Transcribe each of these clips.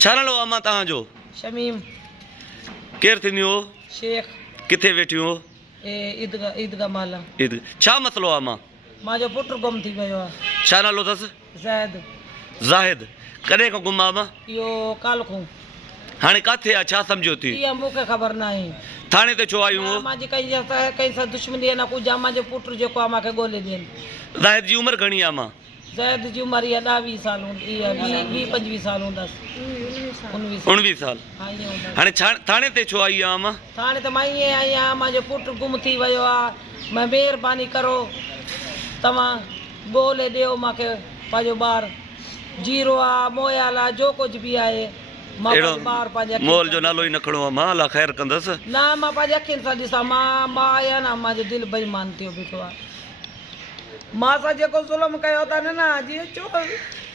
छा नालो अमा तव्हांजो? शमीम केरु थींदी हो? शेख किथे वेठी हो? ईदगाह माला। छा मसलो आहे अमा? मुंहिंजो पुटु गुम थी वियो आहे। छा नालो अथसि? ज़ैद। ज़ाहिद। कॾहिं खां गुम आहे अमा? इहो काल्ह खां। हाणे किथे आहे? छा सम्झो थी? इहा मूंखे ख़बर न आहे। थाणे ते छो आयूं हो? मुंहिंजी कंहिं सां दुश्मनी आहे न कुझु आहे। मुंहिंजो पुटु जेको आहे मूंखे ॻोल्हे ॾियनि। ज़ाहिद जी उमिरि घणी आहे अमा? ज़ैद जी उमिरि इहा 20 साल हूंदी, 20-25 साल हूंदसि। 19 साल। हा ईअं हूंदसि। हाणे थाणे ते छो आई आहे अमा? हाणे त मां ईअं आई आहियां, मुंहिंजो पुटु गुम थी वियो आहे। महिरबानी करो तव्हां ॻोल्हे ॾियो मूंखे पंहिंजो ॿारु। जीरो आहे, मोयाल आहे, जो कुझु बि आहे। मां ॿारु पंहिंजे मोल जो नालो ई न खणो आहे। मां अलाह ख़ैर कंदसि। न मां पंहिंजे अखियुनि सां ॾिसां। मां आहियां न, मुंहिंजो दिलि बेईमान थियो बीठो आहे। मां सां जेको ज़ुल्म कयो अथनि न, जीअं चओ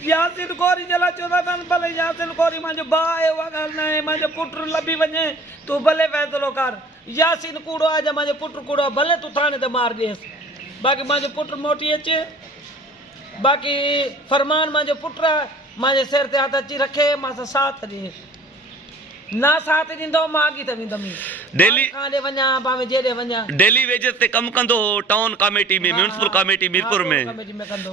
यासिन कोरी जे लाइ चवंदा अथनि, भले यासिन कोरी मुंहिंजो भाउ आहे, उहा ॻाल्हि न आहे। मुंहिंजो पुटु लभी वञे, तूं भले फ़ैसिलो कर। यासिन कूड़ो आहे या मुंहिंजो पुटु कूड़ो आहे, भले तूं थाणे ते मार ॾिएसि। बाक़ी मुंहिंजो पुटु मोटी अचे। बाक़ी फरमान मुंहिंजो पुटु आहे, मुंहिंजे सिर ते हथ अची रखे, मां सां साथ ॾिए। न साथ ॾींदो मां अॻिते वेंदमि। डेली काॾे वञा, भाਵੇਂ जेॾे वञा। डेली वेजेस ते कमु कंदो हो टाउन कमेटी में, म्यूनिसिपल कमेटी मीरपुर में।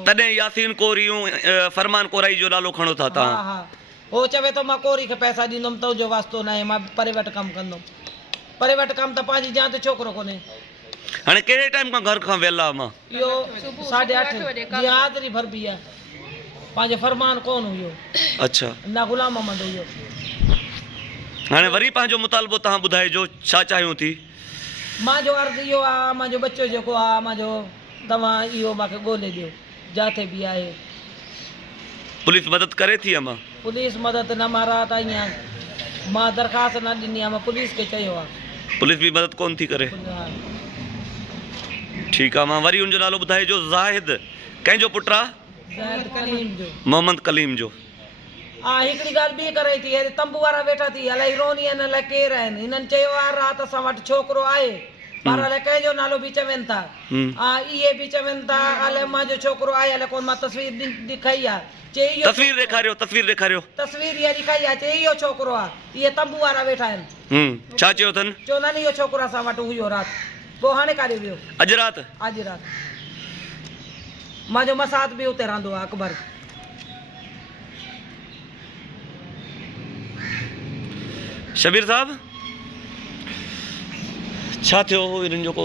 तॾहिं यासीन कोरियूं फरमान कोराई जो नालो खणो था तव्हां? हा। हो चवे थो मां कोरी खे पैसा ॾींदुमि, तुंहिंजो वास्तो न आहे, मां परे वटि कमु कंदुमि। परे वटि कमु त पंहिंजी जान ते छोकिरो कोन्हे। हाणे कहिड़े टाइम खां घर खां वेला मां? इहो 8:30 जीअं हाज़िरी भरबी आहे। पंहिंजो फरमान कोन हुयो। अच्छा। न ग़ुलाम मोहम्मद हुयो। हाणे वरी पंहिंजो मुतालबो तव्हां ॿुधाइजो, छा चाहियूं थी? मुंहिंजो अर्ज़ु इहो आहे, मुंहिंजो बच्चो जेको आहे मुंहिंजो, तव्हां इहो मूंखे ॻोल्हे ॾियो जिथे बि आहे। पुलिस मदद करे थी अमा? पुलिस मदद न, मां राति आई आहियां, मां दरख़्वास्त न ॾिनी आहे, मां पुलिस खे चयो आहे। पुलिस बि मदद कोन थी करे? ठीकु आहे। मां वरी हुनजो नालो ॿुधाइजो। ज़ाहिद कंहिंजो पुटु आहे? ज़ैद कलीम जो। मोहम्मद कलीम जो। हा, हिकिड़ी ॻाल्हि ॿी करे थी, तंबू वारा वेठा थी, अलाए रोनी आहिनि, अलाए केरु आहिनि। हिननि चयो आहे राति असां वटि छोकिरो आहे, पर अलाए कंहिंजो नालो बि चवनि था। हा, इहे बि चवनि था अलाए मुंहिंजो छोकिरो आहे, अलाए कोन। मां तस्वीर ॾेखारी आहे, चई इहो तस्वीर ॾेखारियो, तस्वीर ॾेखारियो। तस्वीर इहा ॾेखारी आहे, चई इहो छोकिरो आहे। इहे तंबू वारा वेठा आहिनि। छा चयो अथनि? चवंदा आहिनि इहो छोकिरो असां वटि हुयो राति। पोइ हाणे काॾे वियो? अॼु राति? अॼु राति। मुंहिंजो मसाद बि हुते रहंदो आहे, अकबर। शबीर साहब, छा थियो हिननि जो? को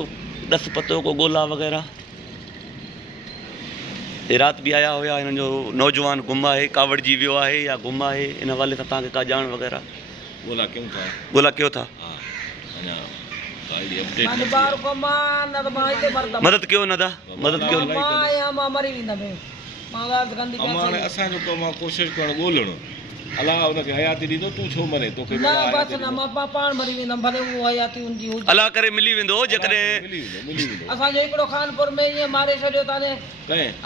ॾस पतो, को ॻोल्हा वग़ैरह? हे राति बि आया हुया, हिननि जो नौजवान गुम आहे, कावड़जी वियो आहे या गुम आहे, इन हवाले सां तव्हांखे का ॼाण वग़ैरह? ॻोल्हा कयूं था। ॻोल्हा कयो था? हा, अञा मुंहिंजो ॿारु गुम आहे, न त मां हिते मरदमि। मदद कयो न दा, मदद कयो। मां आहियां, मां मरी वेंदमि। मां ॻाल्हि कंदी हाणे असांजो कमु आहे कोशिशि करणु ॻोल्हणु। अलाह हुनखे हयाती ॾींदो, तूं छो मरे? तोखे न बसि न, मां पाण मरी वेंदमि, भले उहो हयाती हूंदी हुजे। अलाह करे मिली वेंदो जेकॾहिं। मिली वेंदो। असांजो हिकिड़ो खानपुर में ईअं मारे छॾियो अथनि,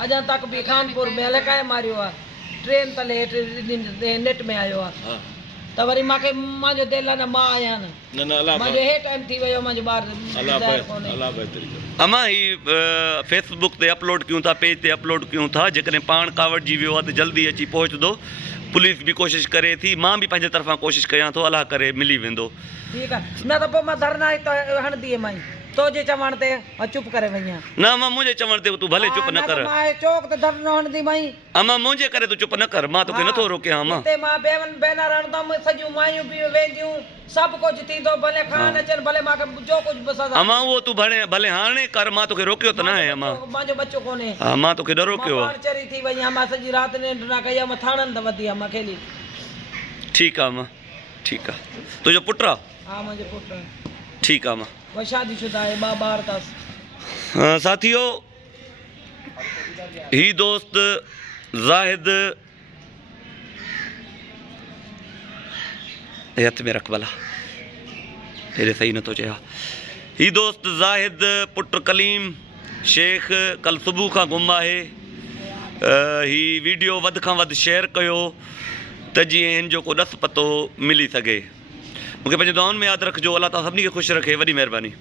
अञा तक बि खानपुर में अलाए कंहिं मारियो आहे। ट्रेन तले हेठि नेट में आयो आहे। त वरी मूंखे मुंहिंजो दिलि आहे न, मां आहियां न। मुंहिंजो हे टाइम थी वियो, मुंहिंजो ॿारु। अमा ही फेसबुक ते अपलोड कयूं था, पेज ते अपलोड कयूं था। जेकॾहिं पाण कावड़जी वियो आहे त जल्दी अची पहुचंदो। पुलिस बि कोशिशि करे थी, मां बि पंहिंजे तरफ़ां कोशिशि कयां थो, अलाह करे मिली वेंदो। ठीकु आहे। न त पोइ मां धरना हणंदी माई, तुंहिंजे चवण ते मां चुप करे वई आहियां। न मां मुंहिंजे चवण ते तूं भले चुप न कर। चौक ते धरनो हणंदी माई। अमा मुंहिंजे करे तूं चुप न कर, मां तोखे नथो रोकियां। अमा हिते मां बैनर हणंदमि, सॼियूं मायूं बि वेंदियूं, सभु कुझु थींदो, भले खान अचनि, भले मूंखे जो कुझु पसंदि। अमा उहो तूं भले हाणे कर, मां तोखे रोकियो त न आहे। अमा मुंहिंजो बच्चो कोन्हे। हा, मां तोखे न रोकियो आहे। चरी थी वई आहियां, मां सॼी राति निंड न कई आहे, मां थाणनि त वधी आहे, मां खेली। ठीकु आहे अमा, ठीकु आहे। तुंहिंजो पुटु आहे? हा, मुंहिंजो पुटु आहे। ठीकु आहे अमा। वही शादीशुदा आहे, 2 ॿार अथसि। साथियो, ही दोस्त ज़ाहिद, हथ में रख भला, हेॾे सही नथो चया। ही दोस्त ज़ाहिद पुटु कलीम शेख कल सुबुह खां गुम आहे। ही वीडियो वधि खां वधि शेयर कयो त जीअं हिन जो को ॾस पतो मिली सघे। मूंखे पंहिंजे दुआउनि में यादि रखिजो। अलाह ताला सभिनी खे ख़ुशि रखे। वॾी महिरबानी।